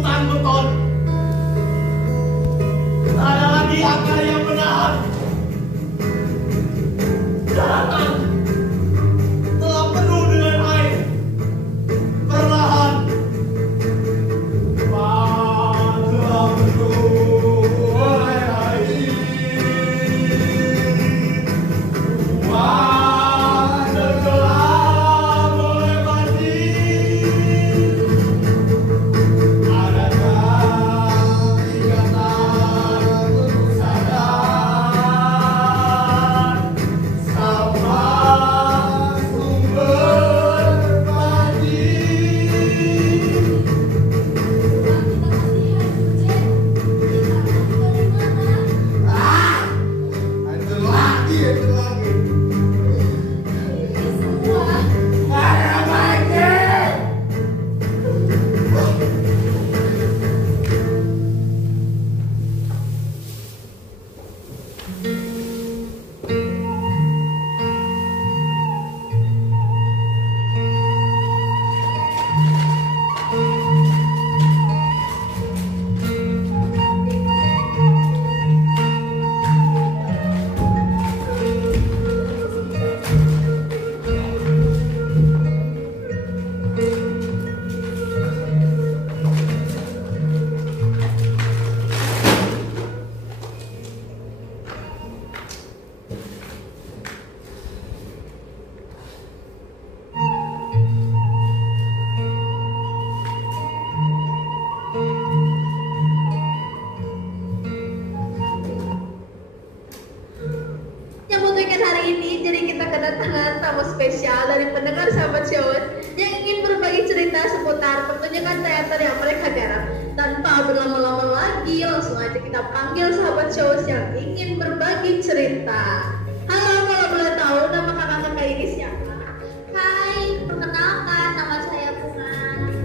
hutan beton. Tak ada lagi akal yang benar. Daratan telah penuh dengan air. Perlahan telah penuh oleh air. Tenggelam oleh banjir. Adakah ikatan kerusakan sama sumber banjir? Itu lagi. Ada banjir. Nyambut weekend hari ini, jadi kita kedatangan tamu spesial dari pendengar sahabat Showers yang ingin berbagi cerita seputar pertunjukan teater yang mereka garap. Tanpa berlama-lama lagi, langsung aja kita panggil sahabat Showers yang ingin berbagi cerita. Halo, kalau boleh tahu nama kakak-kakak ini siapa? Hai, perkenalkan nama saya Bunga.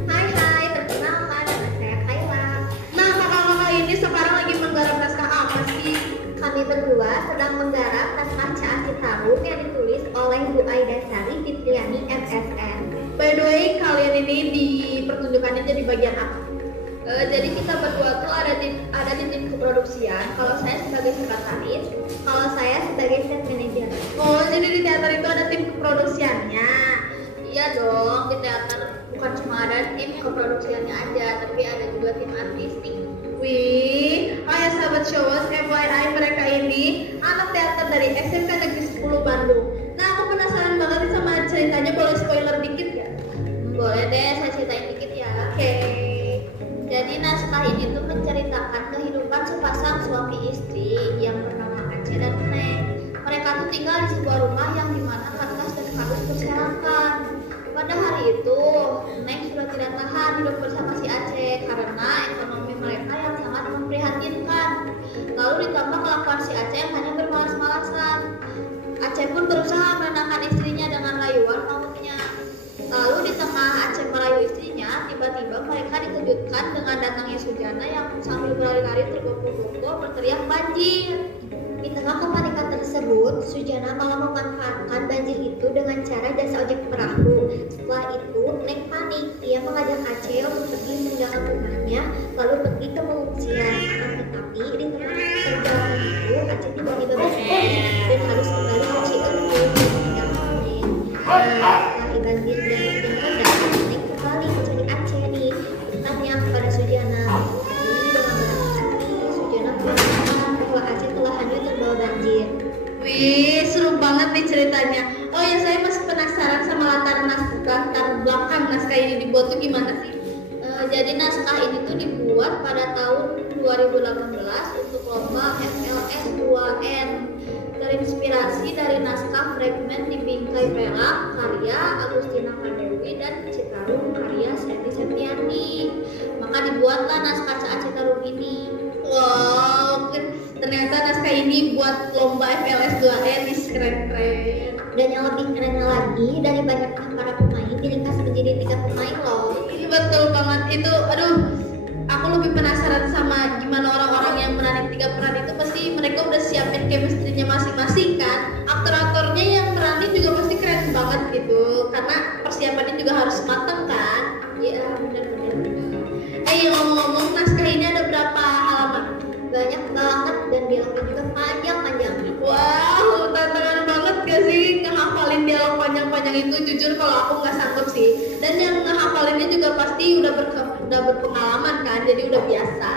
Hai, perkenalkan nama saya Kayla. Nah, kakak-kakak ini sekarang lagi menggarap naskah apa sih? Kami berdua sedang menggarap naskah Caa Citarum yang ditulis oleh Bu Aida Sari Fitriani MSN. By the way, kalian ini di pertunjukannya jadi bagian apa? Jadi kita berdua tuh ada di tim keproduksian. Kalau saya sebagai sekretaris, kalau saya sebagai set manager. Oh, jadi di teater itu ada tim keproduksiannya. Iya dong, di teater bukan cuma ada tim keproduksiannya aja, tapi ada juga tim artistik. Wih, ayo sahabat Showers, FYI mereka ini anak teater dari SMK Negeri 10 Bandung. Nah, aku penasaran banget nih sama ceritanya, boleh spoiler dikit ya? Boleh deh, saya ceritain dikit ya. Oke. Jadi naskah ini tuh menceritakan kehidupan sepasang suami istri yang bernama Aceh dan Neng. Mereka tuh tinggal di sebuah rumah yang dimana Karkas dan Kardus berserakan. Pada hari itu, Neng sudah tidak tahan hidup bersama si Aceh karena ekonomi mereka yang sangat memprihatinkan. Lalu ditambah kelakuan si Aceh yang hanya bermalas-malasan. Aceh pun berusaha menenangkan istrinya dengan layuan mautnya. Lalu di tengah Aceh merayu istrinya, tiba-tiba mereka dikejutkan dengan datangnya Sujana yang sambil berlari-lari tergopoh-gopoh berteriak banjir. Di tengah kepanikan tersebut, Sujana malah memanfaatkan banjir itu dengan cara jasa ojek perahu. Setelah itu, Neng panik. Dia mengajak Aceh untuk pergi meninggalkan rumahnya, lalu pergi ke pengungsian. Tetapi di tengah perjalanan itu, Aceh tiba-tiba berhenti dan harus kembali ke Cirebon meninggalkan Neng. Setelah banjir dan hujan reda, Neng kembali mencari Aceh nih. Bertanya kepada Sujana. Lalu dengan berat hati, Sujana mengatakan bahwa Aceh telah hanyut terbawa banjir. Wih, seru banget nih ceritanya. Oh ya, saya masih penasaran sama latar belakang naskah ini dibuat tuh gimana sih? Jadi naskah ini tuh dibuat pada tahun 2018 untuk lomba FLS 2N. Terinspirasi dari naskah Fragment di Bingkai Perak karya Agustina Kadewi dan Citarum karya Seti Septiani. Maka dibuatlah naskah Caa Citarum ini. Wow, ternyata naskah ini buat lomba FLS 2N, keren-keren. Dan yang lebih kerennya lagi, dari banyaknya para pemain diringkas menjadi 3 pemain loh. Ini betul banget itu. Aduh, aku lebih penasaran sama gimana orang-orang yang meranin 3 peran itu. Pasti mereka udah siapin chemistry-nya masing-masing kan. Aktor-aktornya yang meranin juga pasti keren banget gitu, karena persiapannya juga harus matang kan. Iya, benar-benar. Ngomong-ngomong itu jujur kalau aku nggak sanggup sih. Dan yang ngehafalinnya juga pasti udah berpengalaman kan, jadi udah biasa.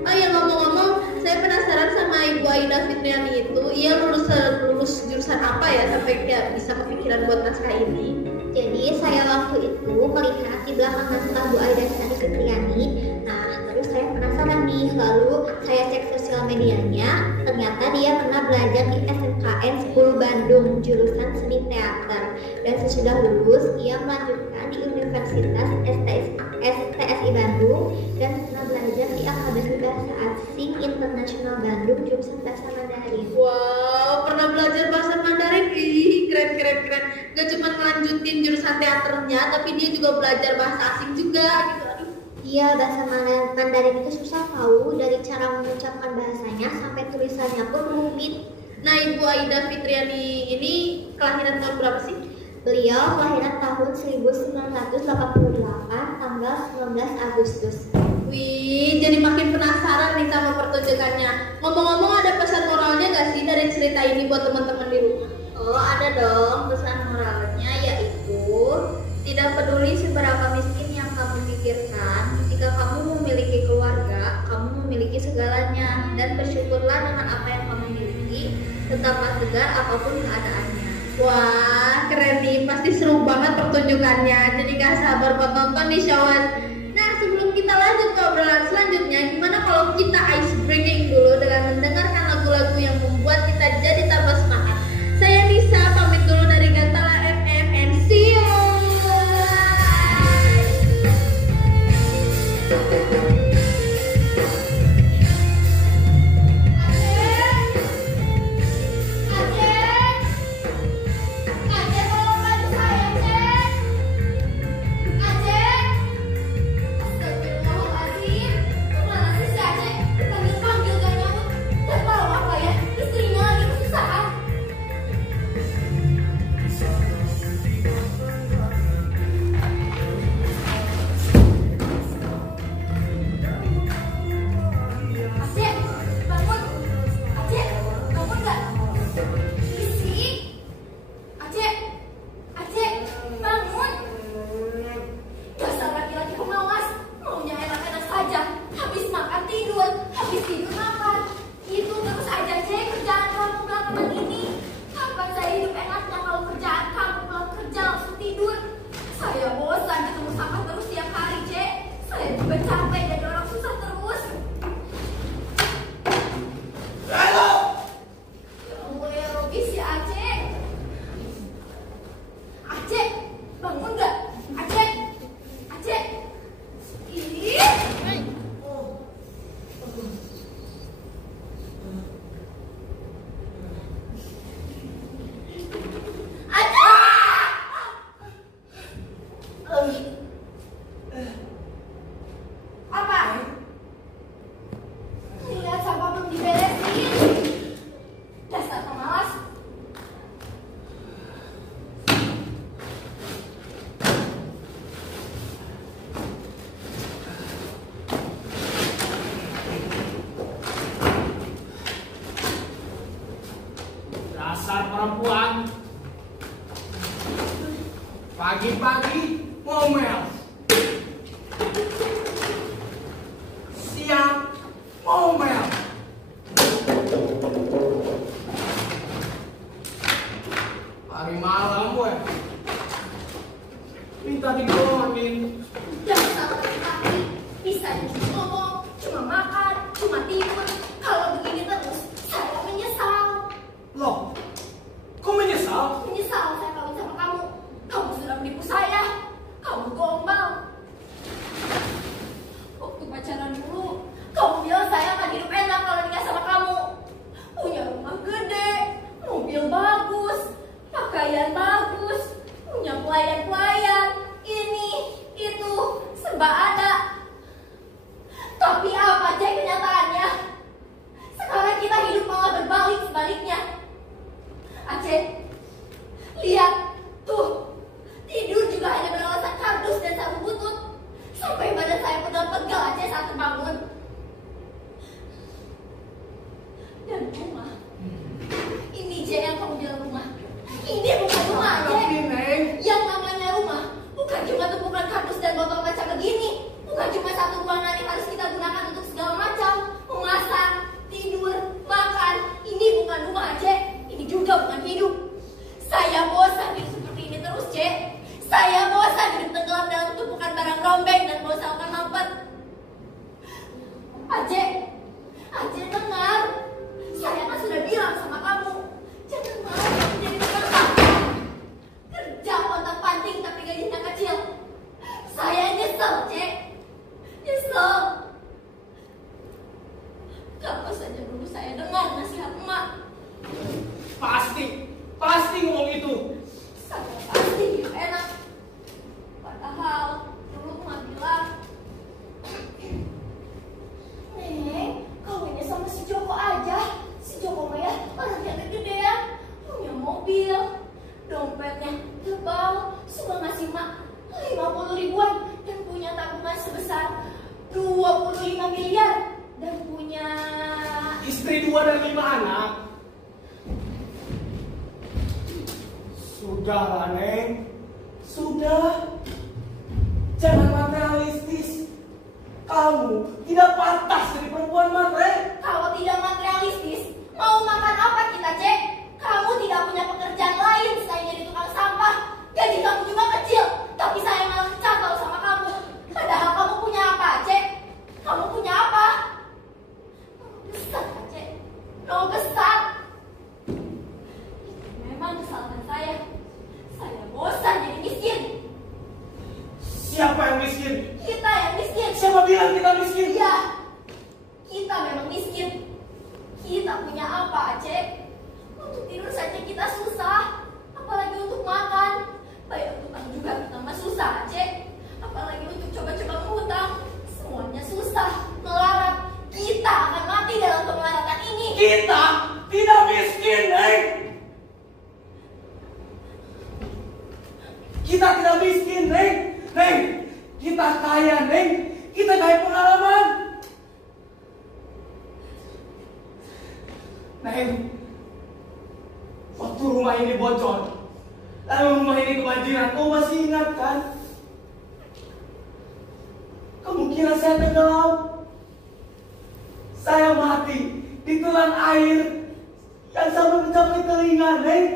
Oh ya, ngomong-ngomong, saya penasaran sama Ibu Aida Fitriani itu. Ia lulus jurusan apa ya sampai kayak bisa kepikiran buat naskah ini? Jadi saya waktu itu melihat di belakang naskah Bu Aida Fitriani. Nah, terus saya penasaran nih, lalu saya cek sosial medianya. Ternyata dia pernah belajar di SMKN 10 Bandung, jurusan seni teater. Dan sesudah lulus, ia melanjutkan di Universitas STSI Bandung dan pernah belajar di Akademi Bahasa Asing Internasional Bandung, jurusan Bahasa Mandarin. Wow, pernah belajar bahasa Mandarin. Ih, keren. Gak cuma ngelanjutin jurusan teaternya, tapi dia juga belajar bahasa asing juga gitu. Aduh. Iya, bahasa Mandarin itu susah tahu, dari cara mengucapkan bahasanya sampai tulisannya pun rumit. Nah, Ibu Aida Fitriani ini kelahiran tahun berapa sih? Beliau kelahiran tahun 1988, tanggal 19 Agustus. Wih, jadi makin penasaran nih sama pertunjukannya. Ngomong-ngomong, ada pesan moralnya gak sih dari cerita ini buat teman-teman di rumah? Oh, ada dong. Pesan moralnya yaitu tidak peduli seberapa miskin yang kamu pikirkan, ketika kamu memiliki keluarga, kamu memiliki segalanya, dan bersyukurlah dengan apa yang kamu miliki, tetaplah tegar apapun keadaannya. Wah, keren nih. Pasti seru banget pertunjukannya. Jadi gak sabar buat nonton nih, Syawat. Nah, sebelum kita lanjut ke obrolan selanjutnya, gimana kalau kita ice breaking dulu dengan mendengarkan lagu-lagu yang membuat kita jadi tambah semangat. Saya Nisa, pamit dulu dari Gantala FM and see you. Dasar perempuan. Pagi-pagi ngomel. Siang ngomel. Hari malam gue minta digolongin. Dasar laki-laki, bisa cuma ngomong, cuma makan, cuma tidur. Kalau begini terus, saya menyesal. Loh, kok menyesal? Menyesal saya kawin sama kamu. Kamu sudah menipu saya. Kamu gombal. Waktu pacaran dulu, kamu bilang saya akan hidup enak kalau nikah sama kamu. Punya rumah gede, mobil bagus, pakaian bagus, punya pelayan-pelayan, ini, itu, serba ada. Tapi apa aja kenyataannya? Sekarang kita hidup malah berbalik sebaliknya. Aceh, lihat, tuh, tidur juga hanya beralasan kardus dan sabun butut. Sampai badan saya pegal-pegal Aceh saat terbangun. Dan rumah, ini Je yang kamu bilang rumah. Ini bukan rumah Aceh. Tapi Nek, besar 25 miliar dan punya Istri 2 dan 5 anak. Sudahlah, Neng. Sudah. Jangan materialistis. Kamu tidak pantas jadi perempuan matre. Kalau tidak materialistis, mau makan apa kita, Cek? Kamu tidak punya pekerjaan lain selain jadi tukang sampah. Gaji kamu juga kecil, tapi saya malah kecantol sama kamu. Padahal kamu punya apa, Cek? Kamu punya apa? Kamu besar, Cek. Kamu besar. Memang kesalahan saya. Saya bosan jadi miskin. Siapa yang miskin? Kita yang miskin. Siapa bilang kita miskin? Iya, kita memang miskin. Kita punya apa, Aceh? Untuk tidur saja kita susah, apalagi untuk makan. Bayar utang juga kita mah susah, Aceh. Apalagi untuk coba-coba menghutang, semuanya susah, melarat. Kita akan mati dalam kemelaratan ini. Kita tidak miskin, Neng. Kita tidak miskin, Neng. Neng, kita kaya, Neng. Kita kaya pengalaman. Neng, waktu rumah ini bocor, lalu rumah ini kebanjiran, kau masih ingat kan? Kamu kira saya tenggelam? Saya mati ditelan air yang sampai mencapai telinga, Neng.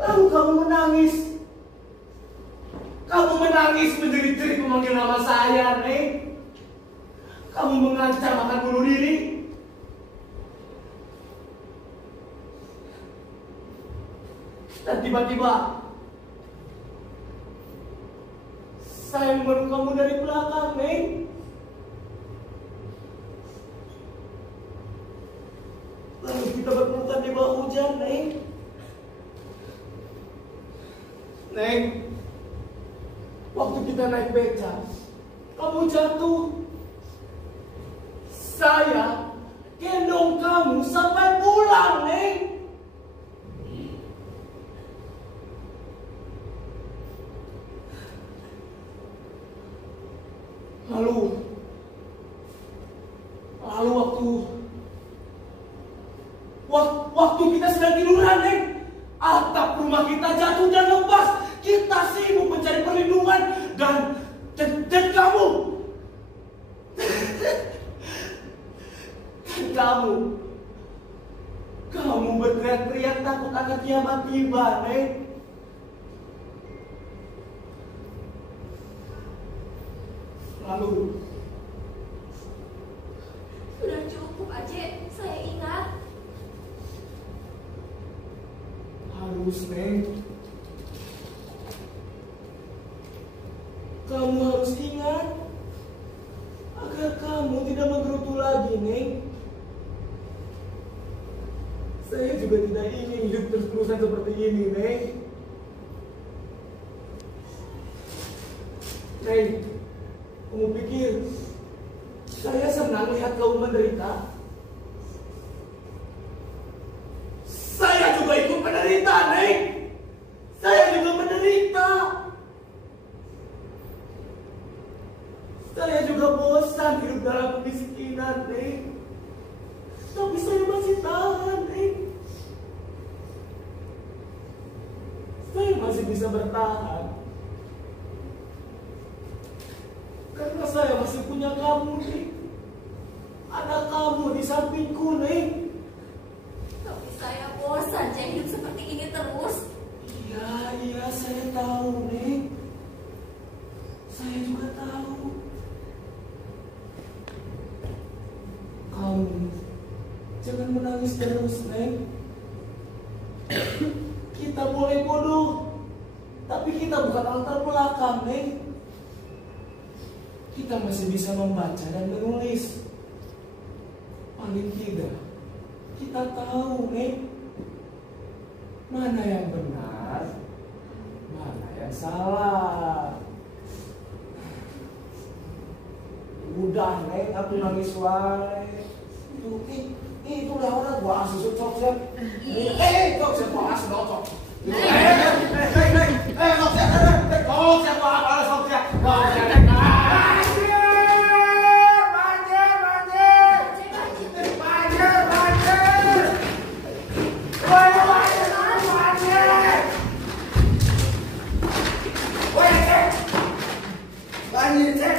Lalu kamu menangis. Kamu menangis menjerit-jerit memanggil nama saya, Neng. Kamu mengancam akan bunuh diri. Dan tiba-tiba saya memeluk kamu dari belakang, Neng. Lalu kita berpelukan di bawah hujan, Neng. Neng, waktu kita naik beca, kamu jatuh. Saya gendong kamu sampai pulang, Neng. Waktu kita sedang tiduran, Neng, atap rumah kita jatuh dan lepas. Kita sibuk mencari perlindungan dan kamu kamu berteriak-teriak takut akan kiamat tiba, Neng. Lalu Sudah cukup, Aceh. Saya ingat. harus, Neng. Kamu harus ingat agar kamu tidak menggerutu lagi, Neng. Saya juga tidak ingin hidup terus-terusan seperti ini, Neng. Neng, kamu pikir saya senang lihat kamu menderita? Saya juga ikut menderita, Neng. Saya juga menderita. Saya juga bosan hidup dalam kemiskinan, Neng. Tapi saya masih tahan, Neng. Saya masih bisa bertahan. Karena saya masih punya kamu, Neng. Ada kamu di sampingku, Neng. Tapi saya bosan Cek hidup seperti ini terus. Iya, saya tahu, Neng. Saya juga tahu. Kamu jangan menangis terus, Neng. Kita boleh bodoh, tapi kita bukan latar belakang, Neng. Kita masih bisa membaca dan menulis. Paling tidak, kita tahu, Neng, mana yang benar, mana yang salah. Udah, Neng, aku nangis wae. Itu udah orang gua susu cok siap. Cok siap gua asal cok. Cok siap apa cok siap. banjir, Cek.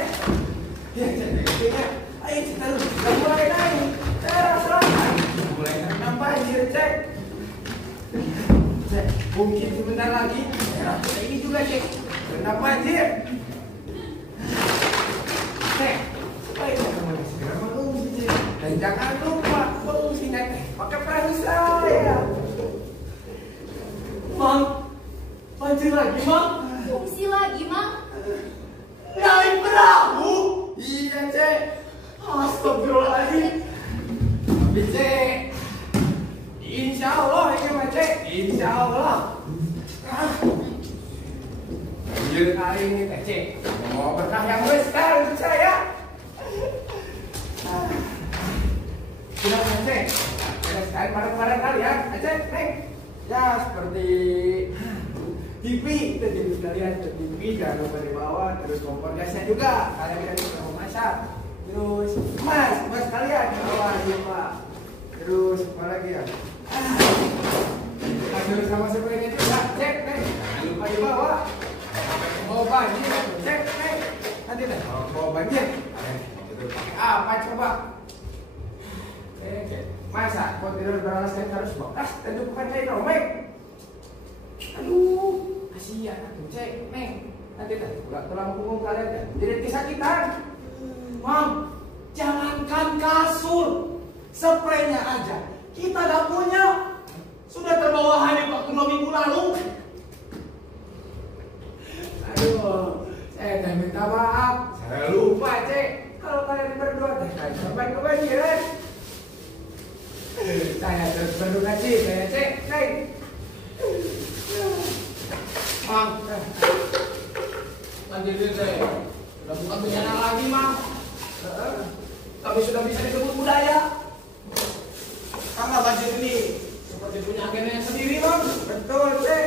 Ya, Cek. Ayo, kita udah mulai naik. Daerah selatan. Mulai terendam banjir, Cek. Cek, mungkin sebentar lagi daerah kita ini juga, Cek. Terendam banjir. Cek, supaya kamu segera mengungsi, Cek. Dan jangan lupa mengungsinya, Cek. Pakai perahu saya. Mang, banjir lagi, Mang. Fungsi lagi, Mang. Naik perahu? Iya, Cek. Astagfirullahaladzim. Tapi, Cek, insya Allah ini mah, Cek. Insya Allah. Banjir kali ini, Teh, Cek. Mau berkah yang besar untuk saya. Silahkan, Cek. Bereskan barang-barang kalian. Cek, Neng. Ya, seperti TV, kita jadi sekalian TV, jangan lupa dibawa, terus kompor gasnya juga, kalian bisa mau masak, terus mas kalian bawa aja Pak, terus apa lagi ya? Terus sama spraynya juga, cek nih, jangan lupa dibawa, mau banjir, cek nih, nanti deh kalau mau banjir, kalian tidur pakai apa coba? Cek, masa mau tidur beralaskan harus bekas, tentu bukan kain robek. Aduh, kasihan aku, Cek, Neng. Nanti dah, tulang punggung kalian dah jadi kesakitan. Mam, jangankan kasur, spraynya aja kita gak punya. Sudah terbawa hanyut waktu 2 minggu lalu. Aduh, saya dah minta maaf. Saya lupa, Cek. Kalau kalian berdua dah sampai kebanjiran. Saya terus berduka cita ya, Cek, Neng. Mang, banjir ini sudah bukan bencana lagi, Mang. Tapi sudah bisa disebut budaya. Karena banjir ini seperti punya agennya sendiri, Mang. Betul, Cek.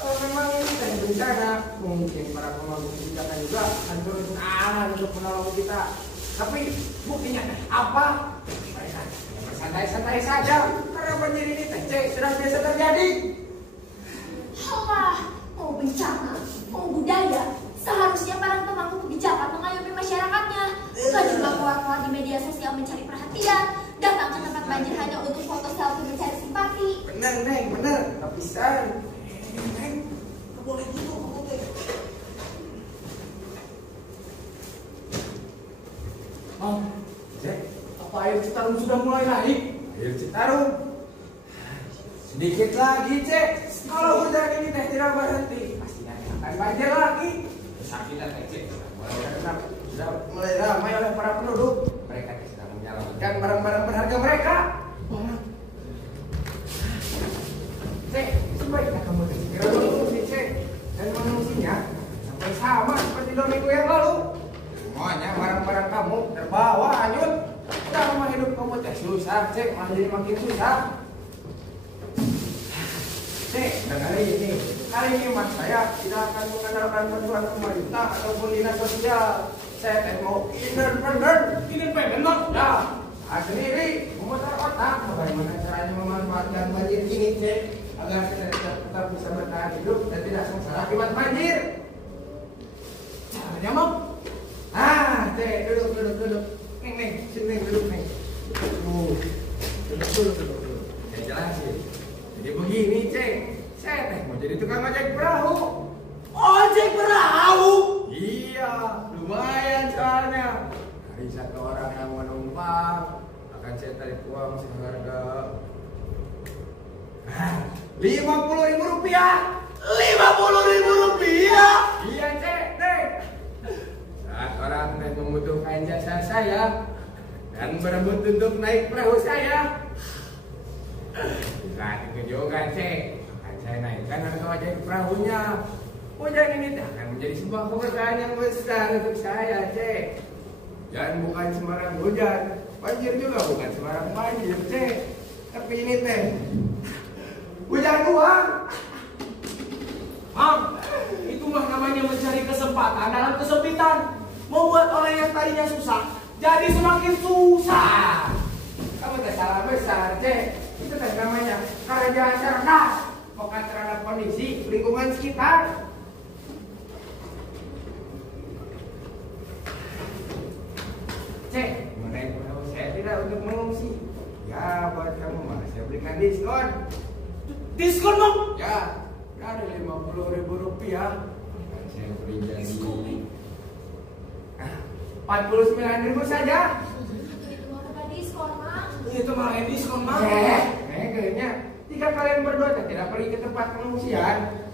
Kalau memang ini kan bencana, mungkin para pemangku kebijakan juga akan turun tangan untuk menolong kita. Tapi buktinya apa? Mereka santai-santai saja. Karena banjir ini, Cek, sudah biasa terjadi. Allah, mau bencana, mau budaya, seharusnya para pemangku kebijakan mengayomi masyarakatnya. Bukan juga keluar-keluar di media sosial mencari perhatian, datang ke tempat banjir hanya untuk foto selfie mencari simpati. Bener, Neng, bener. Tapi Neng, gak boleh gitu, gak boleh. Oh, Cek, apa air Citarum sudah mulai naik? Air Citarum? Sedikit lagi, Cek. Kalau hujan ini teh tidak berhenti, pastinya akan banjir lagi. Kesakitan, Cek. Sudah mulai ramai oleh para penduduk. Mereka sedang menyelamatkan barang-barang berharga mereka. Cek, sebaiknya kamu segera mengungsi, Cek. Dan mengungsinya sampai sama seperti 2 minggu yang lalu. Semuanya barang-barang kamu terbawa hanyut. Selama hidup kamu teh susah, Cek. Malah jadi makin susah. Cek, dan kali ini mas saya tidak akan mengandalkan bantuan pemerintah ataupun dinas sosial. Saya teh mau independen, ya. Saya sendiri memutar otak bagaimana caranya memanfaatkan banjir ini, Cek, agar kita tetap bisa bertahan hidup dan tidak sengsara akibat banjir. Caranya, Mam? Cek, duduk. Neng, sini duduk, Neng. Duduk. Saya jelasin. Jadi begini, Cek, saya teh mau jadi tukang ojek perahu. Ojek perahu? Iya, lumayan soalnya. Dari 1 orang yang menumpang akan saya tarik uang seharga 50.000 rupiah. 50.000 rupiah? Iya, Cek, Neng. Saat orang teh membutuhkan jasa saya dan berebut untuk naik perahu saya, bukan itu juga, Cek. Akan saya naikkan harga ojek perahunya. Hujan ini akan menjadi sebuah keberkahan yang besar untuk saya, Cek. Dan bukan sembarang hujan, banjir juga bukan sembarang banjir, Cek. Tapi ini teh hujan uang. Mam, itu mah namanya mencari kesempatan dalam kesempitan. Membuat orang yang tadinya susah jadi semakin susah. Kamu teh salah besar, Cek. Itu teh namanya kerjaan cerdas, bukan terhadap kondisi lingkungan sekitar. berikan diskon. Diskon bang? Ya, dari 50.000 rupiah. Kan saya beri jadi 49.000 saja. Itu mau ada diskon, Mang. Itu malah diskon bang. Kayaknya jika kalian berdua tidak pergi ke tempat pengungsian,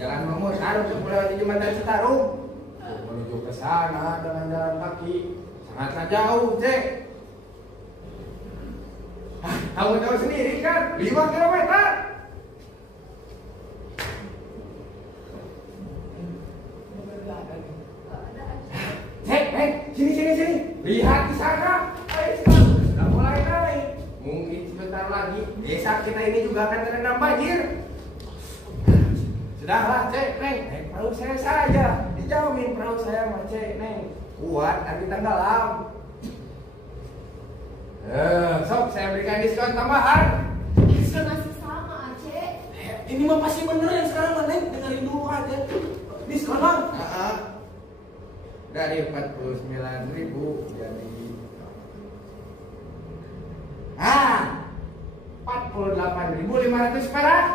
jalan memutar untuk melewati jembatan Citarum menuju ke sana dengan jalan kaki sangatlah jauh, Cek. Kamu tahu sendiri kan, 5 kilometer. Sini. Lihat di sana. Sudah mulai naik. Mungkin sebentar lagi desa kita ini juga akan terendam banjir. Sudahlah, Cek, Neng. Naik perahu saya saja. Dijamin perahu saya sama Cek, Neng. Kuat nanti tenggelam. Sob, saya berikan diskon tambahan. Diskon masih sama, Aceh. Ini mah pasti bener yang sekarang mah Neng. Dengerin dulu aja. Diskon bang. Dari 49.000 jadi 48.500 perak.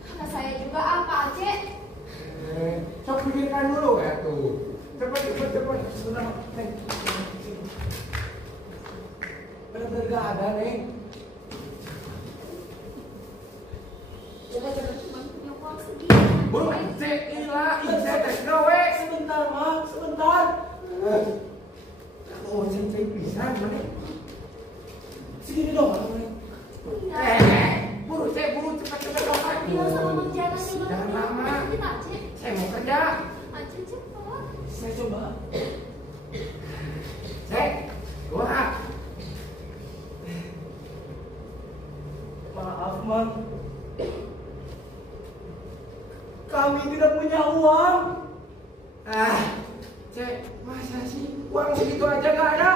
Karena saya juga apa, Aceh? Sok pikirkan dulu ya tuh. Cepat. Sebentar Neng. Bener-bener gak ada Neng. Cuma punya uang segini. Buru, Cek, inilah, saya tes gawe. Sebentar mak, sebentar. Oh, Cek bisa, mana? Segini dong Neng. Buru, Cek, cepat doang. Bilang sama Mang Jana Jangan lama. Kita, Aceh. Saya mau kerja. Aceh cepat. Saya coba. Cek, doa. Maaf Mang. Kami tidak punya uang. Cek, masa sih uang segitu aja gak ada?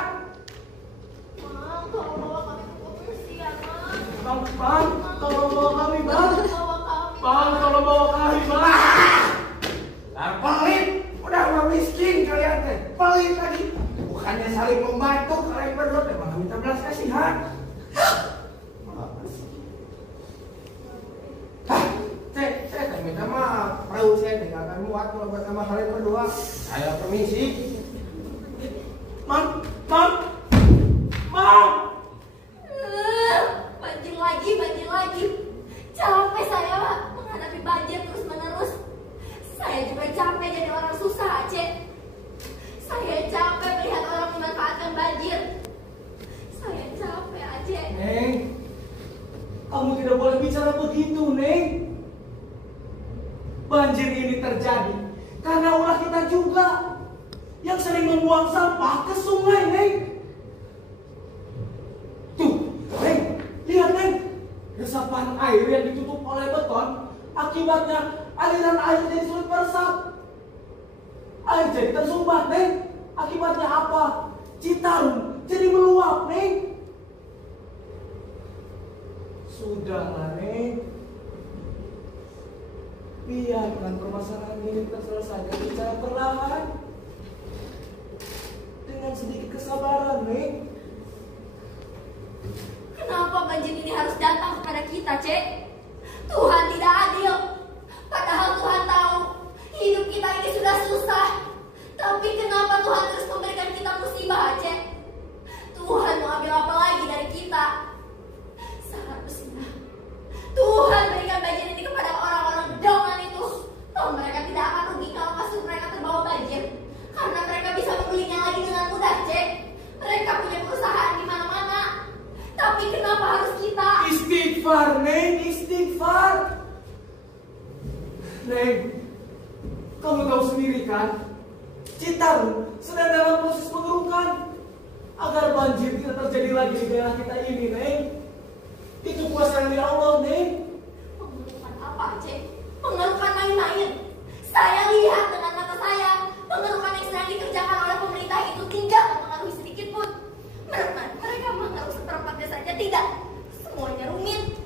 Mang, tolong bawa kami ke pengungsian, Mang. Bang, tolong bawa kami Bang. Bawa kami. Bang, tolong bawa kami Bang. Pelit, udah mah miskin kalian teh. Pelit lagi. Bukannya saling membantu kalian berdua teh malah minta belas kasihan. Cek, saya teh minta maaf. Perahu saya tidak akan muat kalau buat sama kalian berdua. Saya permisi. Mang. Banjir lagi. Capek saya, Pak, menghadapi banjir terus-menerus. Saya juga capek jadi orang susah, Aceh. Saya capek melihat orang memanfaatkan banjir. Saya capek, Aceh. Neng, kamu tidak boleh bicara begitu, Neng. Banjir ini terjadi karena ulah kita juga yang sering membuang sampah ke sungai, Neng. Tuh, Neng, lihat, Neng. Resapan air yang ditutup oleh beton, akibatnya aliran air jadi sulit meresap. Air jadi tersumbat, Neng. Akibatnya apa? Citarum jadi meluap, Neng. Sudahlah, Neng. Biarkan permasalahan ini terselesaikan secara perlahan. Dengan sedikit kesabaran, Neng. Kenapa banjir ini harus datang kepada kita, Cek? Tuhan tidak adil. Padahal Tuhan tahu hidup kita ini sudah susah. Tapi kenapa Tuhan terus memberikan kita musibah, Cek? Tuhan mau ambil apa lagi dari kita? Seharusnya Tuhan berikan banjir ini kepada orang-orang gedongan itu. Toh mereka tidak akan rugi kalau kasur mereka terbawa banjir. Karena mereka bisa membelinya lagi dengan mudah, Cek. Mereka punya perusahaan di mana-mana. Tapi kenapa harus kita? Istighfar, Neng, istighfar. Neng, kamu tahu sendiri kan, Citarum sedang dalam proses pengerukan agar banjir tidak terjadi lagi di daerah kita ini, Neng. Itu kuasa dari Allah, Neng. Pengerukan apa, Cek? Pengerukan main-main. Saya lihat dengan mata saya, pengerukan yang sedang dikerjakan oleh pemerintah itu tidak mempengaruhi sedikit pun. Mereka mengeruh seperempatnya saja tidak. Semuanya rumit.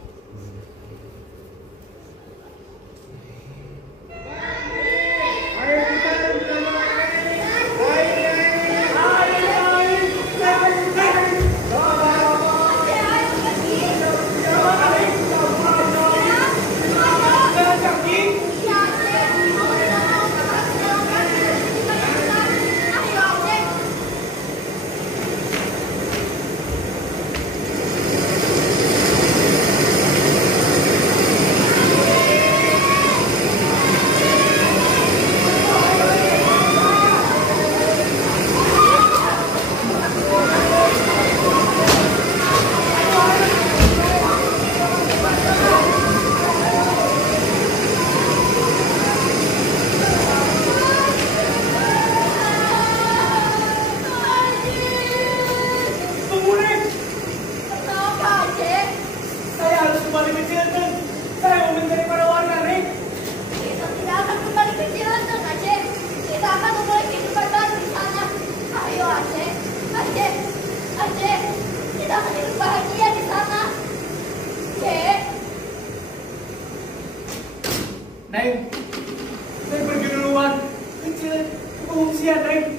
Neng.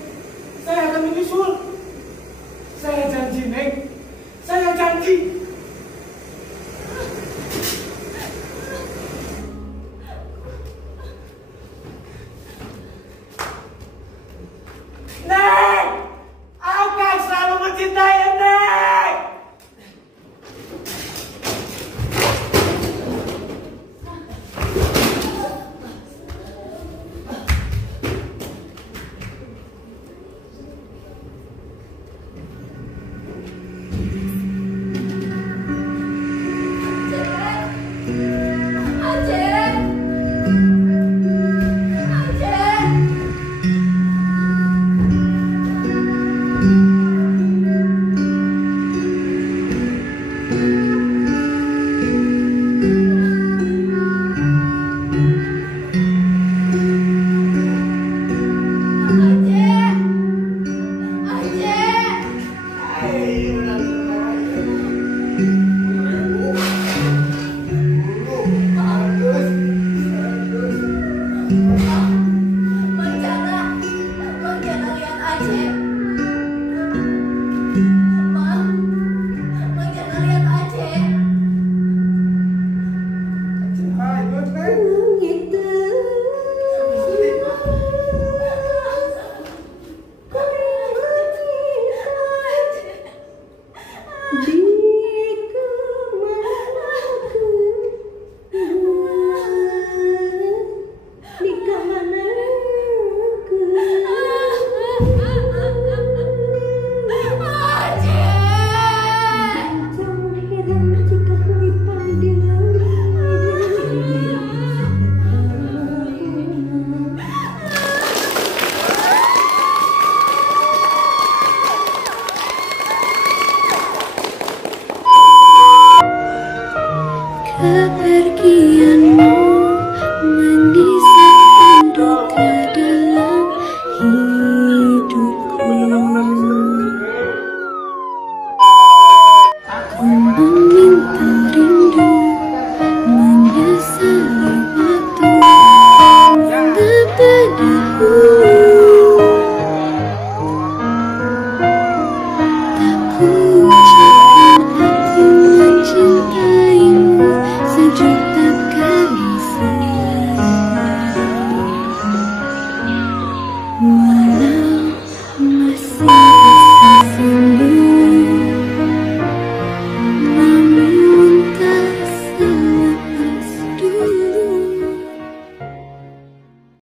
Saya akan menyusul. Saya janji, Neng. Saya janji. Neng! Aku akan selalu mencintai Neng! Kepergian